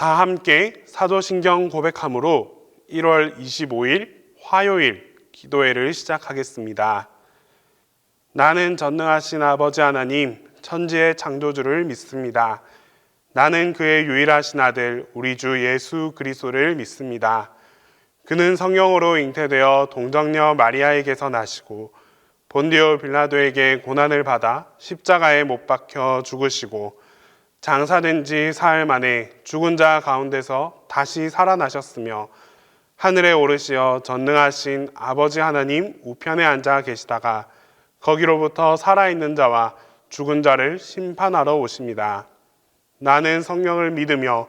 다 함께 사도신경 고백함으로 1월 25일 화요일 기도회를 시작하겠습니다. 나는 전능하신 아버지 하나님, 천지의 창조주를 믿습니다. 나는 그의 유일하신 아들 우리 주 예수 그리스도를 믿습니다. 그는 성령으로 잉태되어 동정녀 마리아에게서 나시고 본디오 빌라도에게 고난을 받아 십자가에 못 박혀 죽으시고 장사된 지 사흘 만에 죽은 자 가운데서 다시 살아나셨으며 하늘에 오르시어 전능하신 아버지 하나님 우편에 앉아 계시다가 거기로부터 살아있는 자와 죽은 자를 심판하러 오십니다. 나는 성령을 믿으며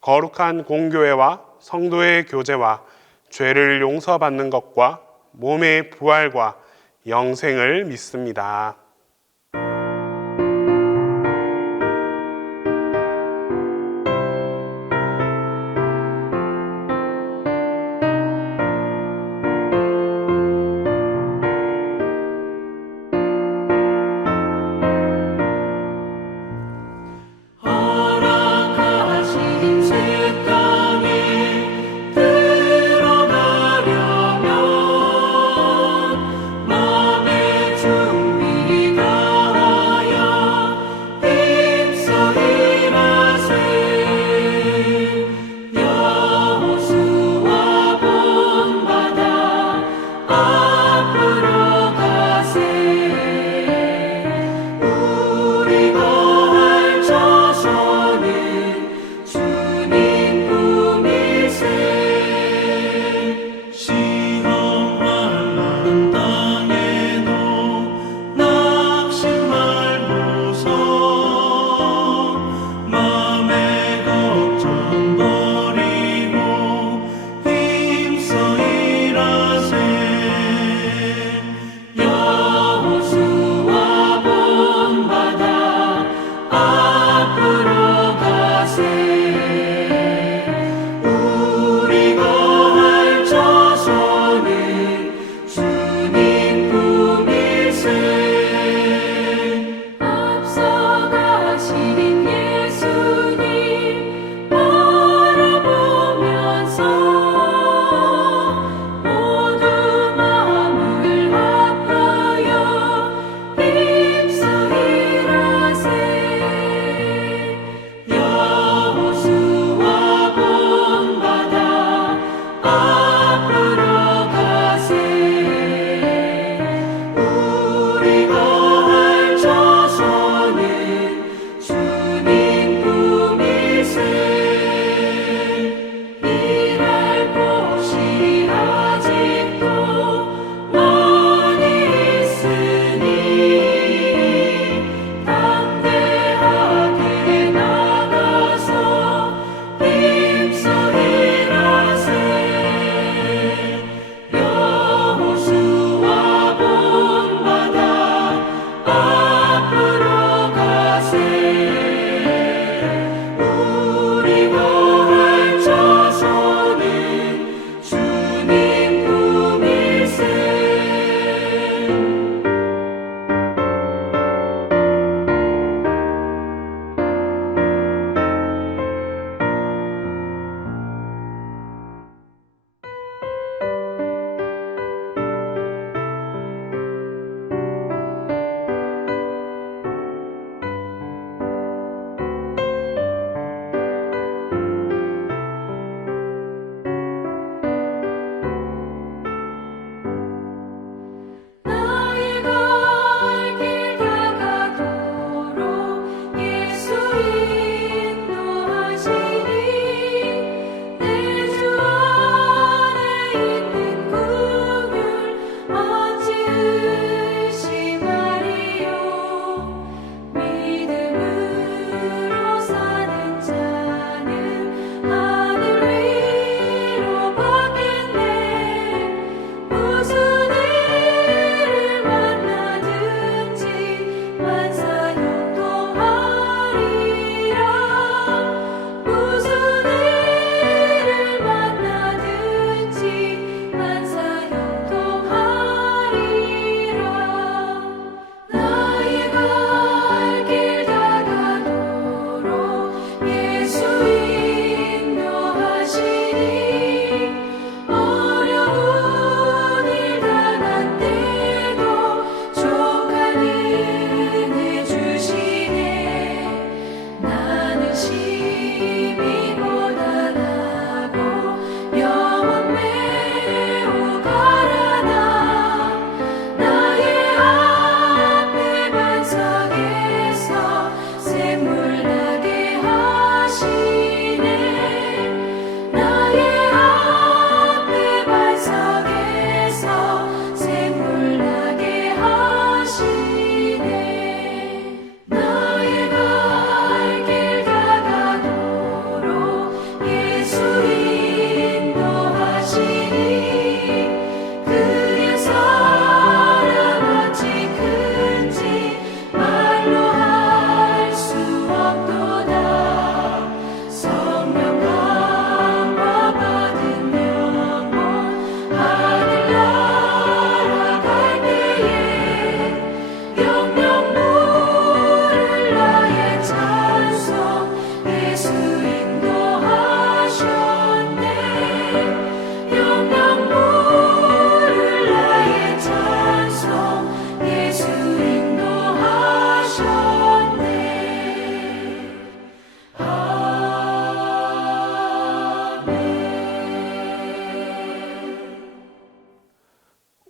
거룩한 공교회와 성도의 교제와 죄를 용서받는 것과 몸의 부활과 영생을 믿습니다.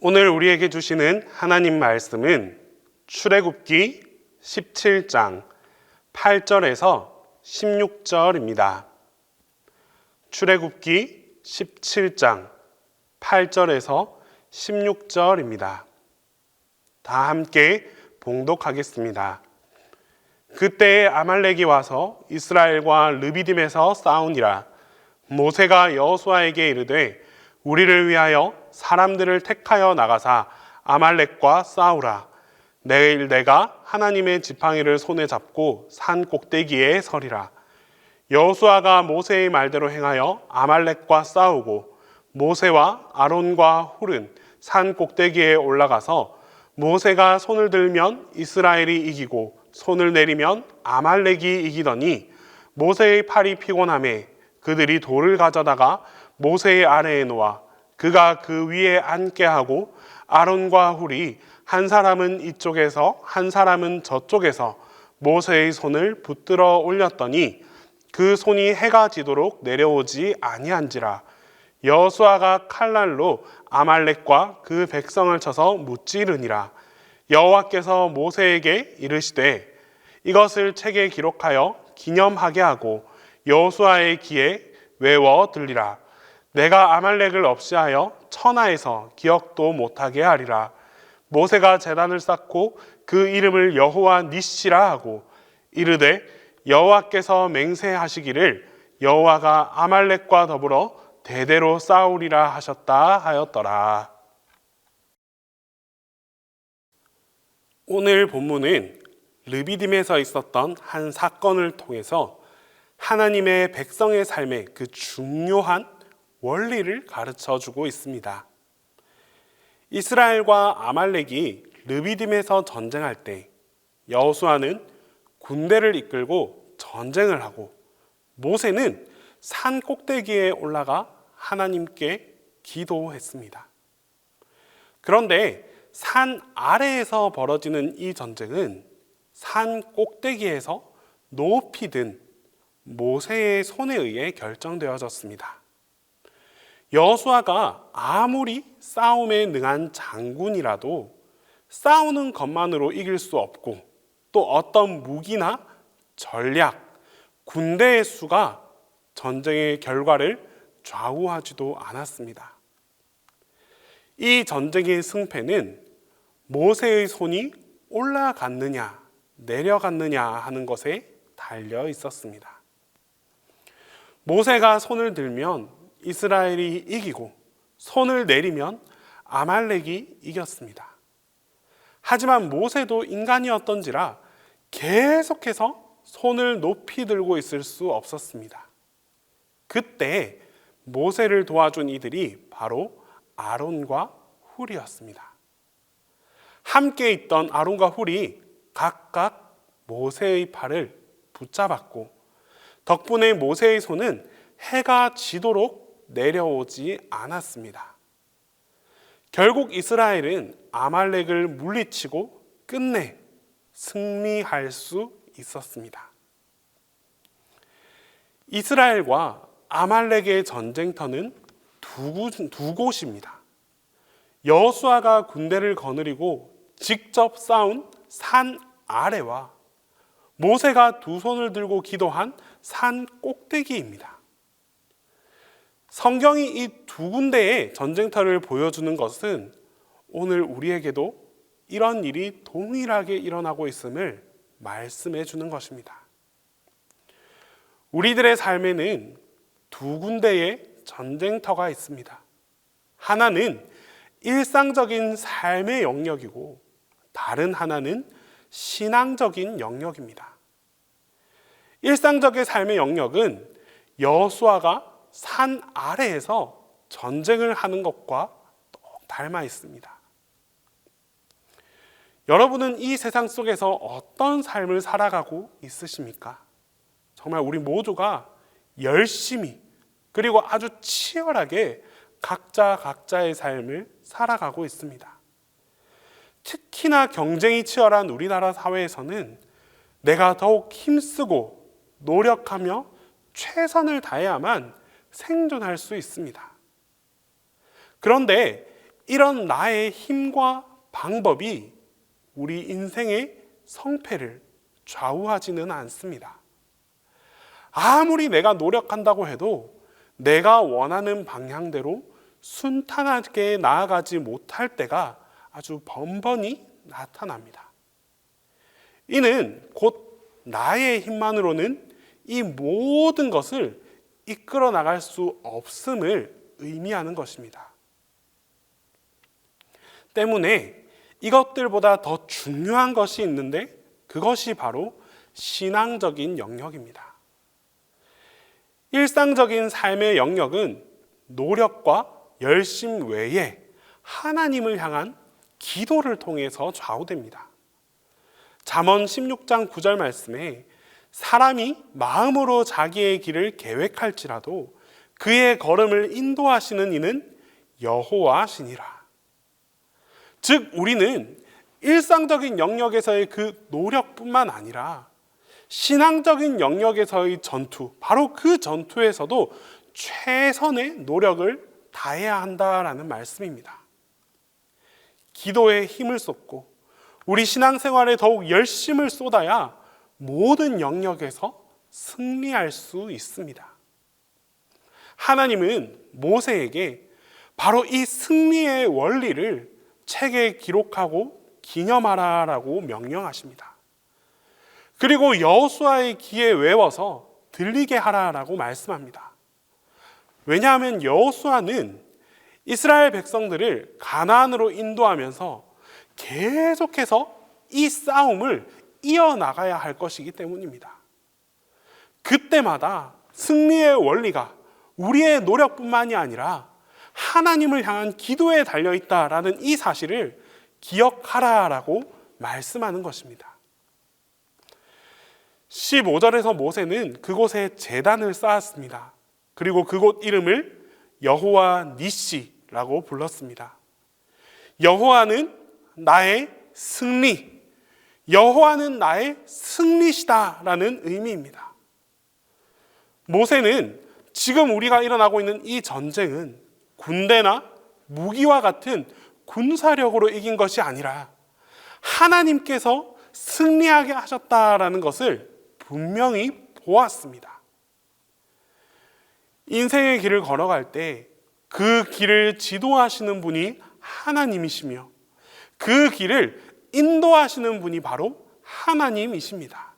오늘 우리에게 주시는 하나님 말씀은 출애굽기 17장 8절에서 16절입니다. 출애굽기 17장 8절에서 16절입니다. 다 함께 봉독하겠습니다. 그때에 아말렉이 와서 이스라엘과 르비딤에서 싸우니라. 모세가 여호수아에게 이르되 우리를 위하여 사람들을 택하여 나가사 아말렉과 싸우라. 내일 내가 하나님의 지팡이를 손에 잡고 산 꼭대기에 서리라. 여호수아가 모세의 말대로 행하여 아말렉과 싸우고 모세와 아론과 훌은 산 꼭대기에 올라가서 모세가 손을 들면 이스라엘이 이기고 손을 내리면 아말렉이 이기더니 모세의 팔이 피곤하매 그들이 돌을 가져다가 모세의 아래에 놓아 그가 그 위에 앉게 하고 아론과 훌이 한 사람은 이쪽에서 한 사람은 저쪽에서 모세의 손을 붙들어 올렸더니 그 손이 해가 지도록 내려오지 아니한지라. 여호수아가 칼날로 아말렉과 그 백성을 쳐서 무찌르니라. 여호와께서 모세에게 이르시되 이것을 책에 기록하여 기념하게 하고 여호수아의 귀에 외워 들리라. 내가 아말렉을 없이하여 천하에서 기억도 못하게 하리라. 모세가 제단을 쌓고 그 이름을 여호와 니시라 하고 이르되 여호와께서 맹세하시기를 여호와가 아말렉과 더불어 대대로 싸우리라 하셨다 하였더라. 오늘 본문은 르비딤에서 있었던 한 사건을 통해서 하나님의 백성의 삶의 그 중요한 원리를 가르쳐 주고 있습니다. 이스라엘과 아말렉이 르비딤에서 전쟁할 때 여호수아는 군대를 이끌고 전쟁을 하고 모세는 산 꼭대기에 올라가 하나님께 기도했습니다. 그런데 산 아래에서 벌어지는 이 전쟁은 산 꼭대기에서 높이 든 모세의 손에 의해 결정되어졌습니다. 여호수아가 아무리 싸움에 능한 장군이라도 싸우는 것만으로 이길 수 없고 또 어떤 무기나 전략, 군대의 수가 전쟁의 결과를 좌우하지도 않았습니다. 이 전쟁의 승패는 모세의 손이 올라갔느냐 내려갔느냐 하는 것에 달려 있었습니다. 모세가 손을 들면 이스라엘이 이기고 손을 내리면 아말렉이 이겼습니다. 하지만 모세도 인간이었던지라 계속해서 손을 높이 들고 있을 수 없었습니다. 그때 모세를 도와준 이들이 바로 아론과 훌이었습니다. 함께 있던 아론과 훌이 각각 모세의 팔을 붙잡았고 덕분에 모세의 손은 해가 지도록 내려오지 않았습니다. 결국 이스라엘은 아말렉을 물리치고 끝내 승리할 수 있었습니다. 이스라엘과 아말렉의 전쟁터는 두 곳입니다. 여호수아가 군대를 거느리고 직접 싸운 산 아래와 모세가 두 손을 들고 기도한 산 꼭대기입니다. 성경이 이 두 군데의 전쟁터를 보여주는 것은 오늘 우리에게도 이런 일이 동일하게 일어나고 있음을 말씀해 주는 것입니다. 우리들의 삶에는 두 군데의 전쟁터가 있습니다. 하나는 일상적인 삶의 영역이고 다른 하나는 신앙적인 영역입니다. 일상적인 삶의 영역은 여호수아가 산 아래에서 전쟁을 하는 것과 똑 닮아 있습니다. 여러분은 이 세상 속에서 어떤 삶을 살아가고 있으십니까? 정말 우리 모두가 열심히 그리고 아주 치열하게 각자의 삶을 살아가고 있습니다. 특히나 경쟁이 치열한 우리나라 사회에서는 내가 더욱 힘쓰고 노력하며 최선을 다해야만 생존할 수 있습니다. 그런데 이런 나의 힘과 방법이 우리 인생의 성패를 좌우하지는 않습니다. 아무리 내가 노력한다고 해도 내가 원하는 방향대로 순탄하게 나아가지 못할 때가 아주 번번이 나타납니다. 이는 곧 나의 힘만으로는 이 모든 것을 이끌어 나갈 수 없음을 의미하는 것입니다. 때문에 이것들보다 더 중요한 것이 있는데 그것이 바로 신앙적인 영역입니다. 일상적인 삶의 영역은 노력과 열심 외에 하나님을 향한 기도를 통해서 좌우됩니다. 잠언 16장 9절 말씀에 사람이 마음으로 자기의 길을 계획할지라도 그의 걸음을 인도하시는 이는 여호와시니라. 즉 우리는 일상적인 영역에서의 그 노력뿐만 아니라 신앙적인 영역에서의 전투, 바로 그 전투에서도 최선의 노력을 다해야 한다라는 말씀입니다. 기도에 힘을 쏟고 우리 신앙생활에 더욱 열심을 쏟아야 모든 영역에서 승리할 수 있습니다. 하나님은 모세에게 바로 이 승리의 원리를 책에 기록하고 기념하라라고 명령하십니다. 그리고 여호수아의 귀에 외워서 들리게 하라라고 말씀합니다. 왜냐하면 여호수아는 이스라엘 백성들을 가나안으로 인도하면서 계속해서 이 싸움을 이어나가야 할 것이기 때문입니다. 그때마다 승리의 원리가 우리의 노력뿐만이 아니라 하나님을 향한 기도에 달려있다라는 이 사실을 기억하라라고 말씀하는 것입니다. 15절에서 모세는 그곳에 제단을 쌓았습니다. 그리고 그곳 이름을 여호와 니시라고 불렀습니다. 여호와는 나의 승리, 여호와는 나의 승리시다라는 의미입니다. 모세는 지금 우리가 일어나고 있는 이 전쟁은 군대나 무기와 같은 군사력으로 이긴 것이 아니라 하나님께서 승리하게 하셨다라는 것을 분명히 보았습니다. 인생의 길을 걸어갈 때 그 길을 지도하시는 분이 하나님이시며 그 길을 인도하시는 분이 바로 하나님이십니다.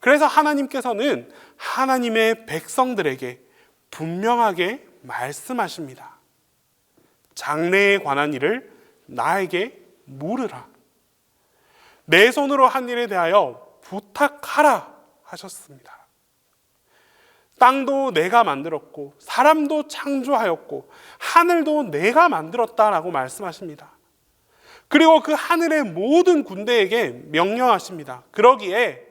그래서 하나님께서는 하나님의 백성들에게 분명하게 말씀하십니다. 장래에 관한 일을 나에게 물으라. 내 손으로 한 일에 대하여 부탁하라 하셨습니다. 땅도 내가 만들었고 사람도 창조하였고 하늘도 내가 만들었다라고 말씀하십니다. 그리고 그 하늘의 모든 군대에게 명령하십니다. 그러기에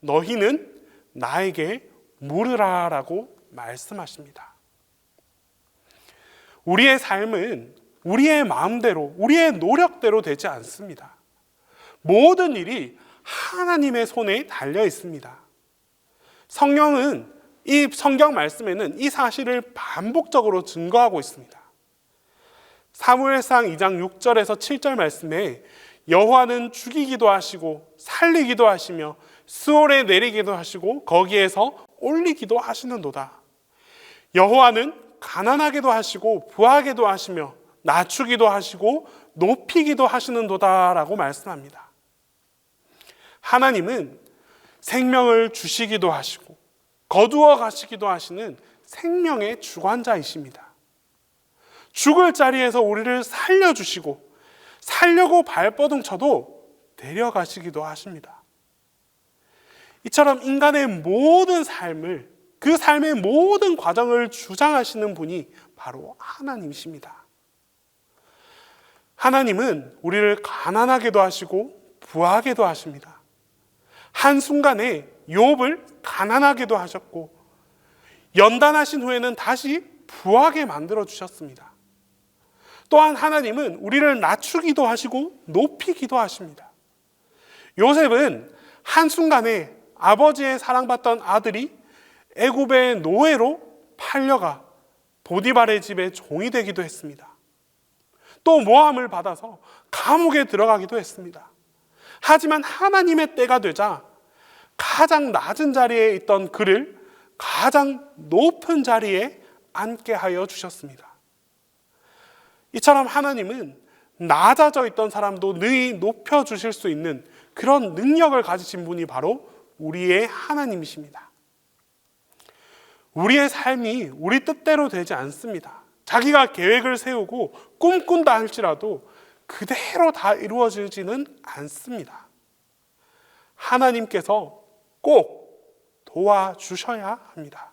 너희는 나에게 물으라라고 말씀하십니다. 우리의 삶은 우리의 마음대로, 우리의 노력대로 되지 않습니다. 모든 일이 하나님의 손에 달려 있습니다. 성경은 이 성경 말씀에는 이 사실을 반복적으로 증거하고 있습니다. 사무엘상 2장 6절에서 7절 말씀에 여호와는 죽이기도 하시고 살리기도 하시며 스올에 내리기도 하시고 거기에서 올리기도 하시는도다. 여호와는 가난하게도 하시고 부하게도 하시며 낮추기도 하시고 높이기도 하시는도다라고 말씀합니다. 하나님은 생명을 주시기도 하시고 거두어 가시기도 하시는 생명의 주관자이십니다. 죽을 자리에서 우리를 살려주시고 살려고 발버둥 쳐도 데려가시기도 하십니다. 이처럼 인간의 모든 삶을, 그 삶의 모든 과정을 주장하시는 분이 바로 하나님이십니다. 하나님은 우리를 가난하게도 하시고 부하게도 하십니다. 한순간에 욥을 가난하게도 하셨고 연단하신 후에는 다시 부하게 만들어 주셨습니다. 또한 하나님은 우리를 낮추기도 하시고 높이기도 하십니다. 요셉은 한순간에 아버지의 사랑받던 아들이 애굽의 노예로 팔려가 보디발의 집에 종이 되기도 했습니다. 또 모함을 받아서 감옥에 들어가기도 했습니다. 하지만 하나님의 때가 되자 가장 낮은 자리에 있던 그를 가장 높은 자리에 앉게 하여 주셨습니다. 이처럼 하나님은 낮아져 있던 사람도 능히 높여주실 수 있는 그런 능력을 가지신 분이 바로 우리의 하나님이십니다. 우리의 삶이 우리 뜻대로 되지 않습니다. 자기가 계획을 세우고 꿈꾼다 할지라도 그대로 다 이루어지지는 않습니다. 하나님께서 꼭 도와주셔야 합니다.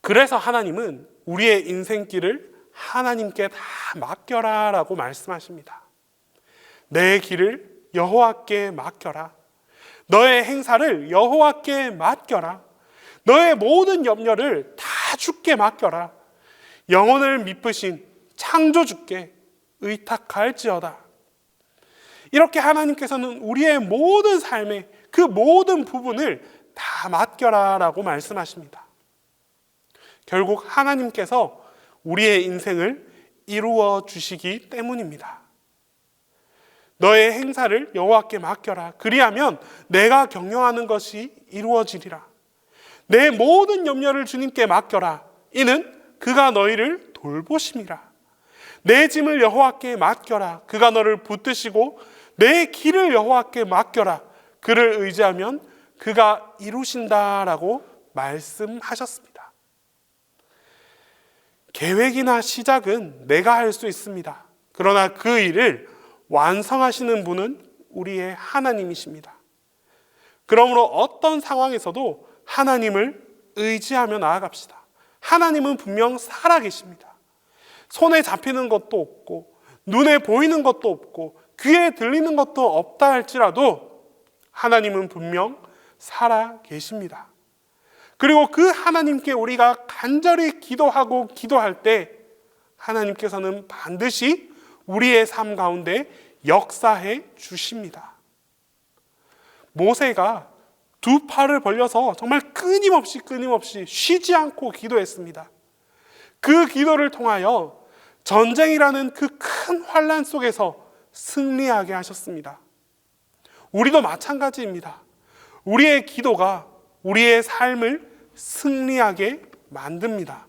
그래서 하나님은 우리의 인생길을 하나님께 다 맡겨라 라고 말씀하십니다. 내 길을 여호와께 맡겨라. 너의 행사를 여호와께 맡겨라. 너의 모든 염려를 다 주께 맡겨라. 영혼을 미쁘신 창조주께 의탁할지어다. 이렇게 하나님께서는 우리의 모든 삶의 그 모든 부분을 다 맡겨라 라고 말씀하십니다. 결국 하나님께서 우리의 인생을 이루어 주시기 때문입니다. 너의 행사를 여호와께 맡겨라. 그리하면 내가 경영하는 것이 이루어지리라. 내 모든 염려를 주님께 맡겨라. 이는 그가 너희를 돌보심이라. 내 짐을 여호와께 맡겨라. 그가 너를 붙드시고 내 길을 여호와께 맡겨라. 그를 의지하면 그가 이루신다라고 말씀하셨습니다. 계획이나 시작은 내가 할 수 있습니다. 그러나 그 일을 완성하시는 분은 우리의 하나님이십니다. 그러므로 어떤 상황에서도 하나님을 의지하며 나아갑시다. 하나님은 분명 살아계십니다. 손에 잡히는 것도 없고 눈에 보이는 것도 없고 귀에 들리는 것도 없다 할지라도 하나님은 분명 살아계십니다. 그리고 그 하나님께 우리가 간절히 기도하고 기도할 때 하나님께서는 반드시 우리의 삶 가운데 역사해 주십니다. 모세가 두 팔을 벌려서 정말 끊임없이 쉬지 않고 기도했습니다. 그 기도를 통하여 전쟁이라는 그 큰 환난 속에서 승리하게 하셨습니다. 우리도 마찬가지입니다. 우리의 기도가 우리의 삶을 승리하게 만듭니다.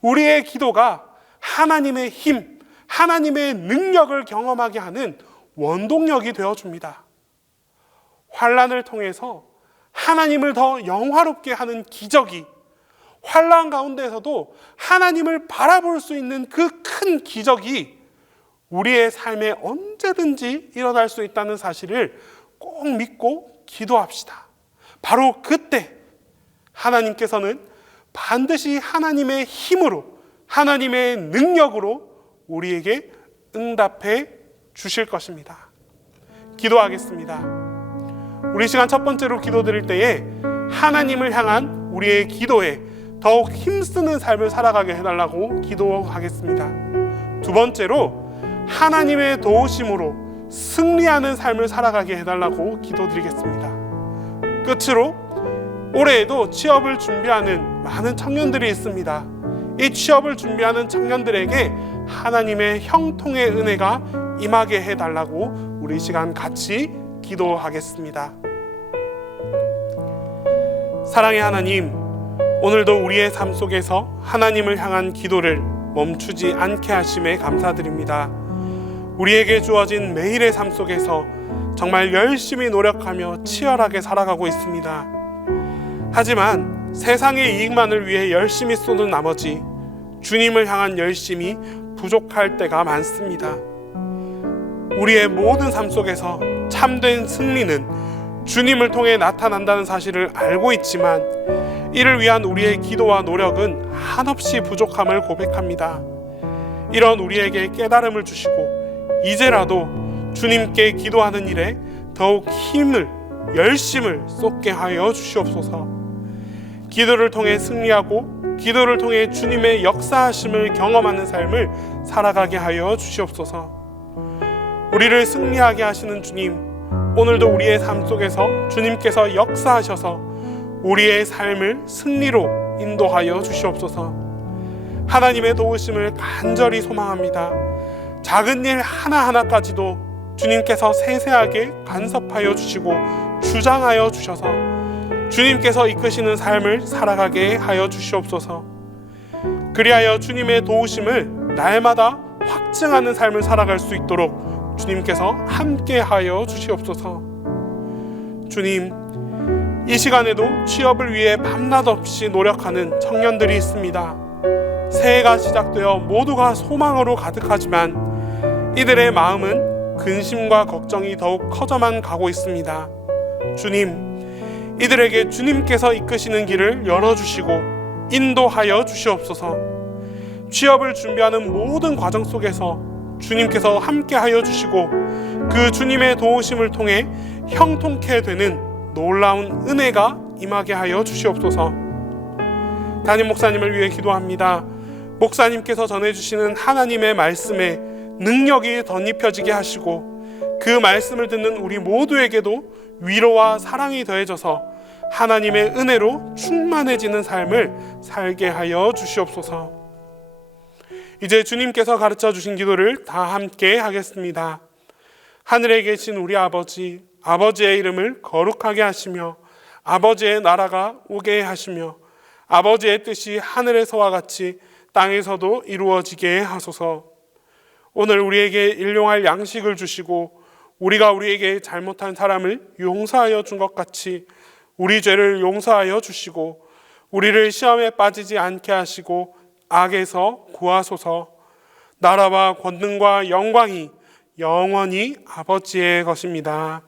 우리의 기도가 하나님의 힘, 하나님의 능력을 경험하게 하는 원동력이 되어줍니다. 환난을 통해서 하나님을 더 영화롭게 하는 기적이, 환난 가운데서도 하나님을 바라볼 수 있는 그 큰 기적이 우리의 삶에 언제든지 일어날 수 있다는 사실을 꼭 믿고 기도합시다. 바로 그때 하나님께서는 반드시 하나님의 힘으로, 하나님의 능력으로 우리에게 응답해 주실 것입니다. 기도하겠습니다. 우리 시간 첫 번째로 기도드릴 때에 하나님을 향한 우리의 기도에 더욱 힘쓰는 삶을 살아가게 해달라고 기도하겠습니다. 두 번째로 하나님의 도우심으로 승리하는 삶을 살아가게 해달라고 기도드리겠습니다. 끝으로 올해에도 취업을 준비하는 많은 청년들이 있습니다. 이 취업을 준비하는 청년들에게 하나님의 형통의 은혜가 임하게 해달라고 우리 시간 같이 기도하겠습니다. 사랑의 하나님, 오늘도 우리의 삶 속에서 하나님을 향한 기도를 멈추지 않게 하심에 감사드립니다. 우리에게 주어진 매일의 삶 속에서 정말 열심히 노력하며 치열하게 살아가고 있습니다. 하지만 세상의 이익만을 위해 열심히 쏘는 나머지 주님을 향한 열심이 부족할 때가 많습니다. 우리의 모든 삶 속에서 참된 승리는 주님을 통해 나타난다는 사실을 알고 있지만 이를 위한 우리의 기도와 노력은 한없이 부족함을 고백합니다. 이런 우리에게 깨달음을 주시고 이제라도 주님께 기도하는 일에 더욱 힘을, 열심을 쏟게 하여 주시옵소서. 기도를 통해 승리하고 기도를 통해 주님의 역사하심을 경험하는 삶을 살아가게 하여 주시옵소서. 우리를 승리하게 하시는 주님, 오늘도 우리의 삶 속에서 주님께서 역사하셔서 우리의 삶을 승리로 인도하여 주시옵소서. 하나님의 도우심을 간절히 소망합니다. 작은 일 하나하나까지도 주님께서 세세하게 간섭하여 주시고 주장하여 주셔서 주님께서 이끄시는 삶을 살아가게 하여 주시옵소서. 그리하여 주님의 도우심을 날마다 확증하는 삶을 살아갈 수 있도록 주님께서 함께하여 주시옵소서. 주님, 이 시간에도 취업을 위해 밤낮 없이 노력하는 청년들이 있습니다. 새해가 시작되어 모두가 소망으로 가득하지만 이들의 마음은 근심과 걱정이 더욱 커져만 가고 있습니다. 주님, 이들에게 주님께서 이끄시는 길을 열어주시고 인도하여 주시옵소서. 취업을 준비하는 모든 과정 속에서 주님께서 함께하여 주시고 그 주님의 도우심을 통해 형통케 되는 놀라운 은혜가 임하게 하여 주시옵소서. 담임 목사님을 위해 기도합니다. 목사님께서 전해주시는 하나님의 말씀에 능력이 덧입혀지게 하시고 그 말씀을 듣는 우리 모두에게도 위로와 사랑이 더해져서 하나님의 은혜로 충만해지는 삶을 살게 하여 주시옵소서. 이제 주님께서 가르쳐 주신 기도를 다 함께 하겠습니다. 하늘에 계신 우리 아버지, 아버지의 이름을 거룩하게 하시며 아버지의 나라가 오게 하시며 아버지의 뜻이 하늘에서와 같이 땅에서도 이루어지게 하소서. 오늘 우리에게 일용할 양식을 주시고 우리가 우리에게 잘못한 사람을 용서하여 준 것 같이 우리 죄를 용서하여 주시고 우리를 시험에 빠지지 않게 하시고 악에서 구하소서. 나라와 권능과 영광이 영원히 아버지의 것입니다.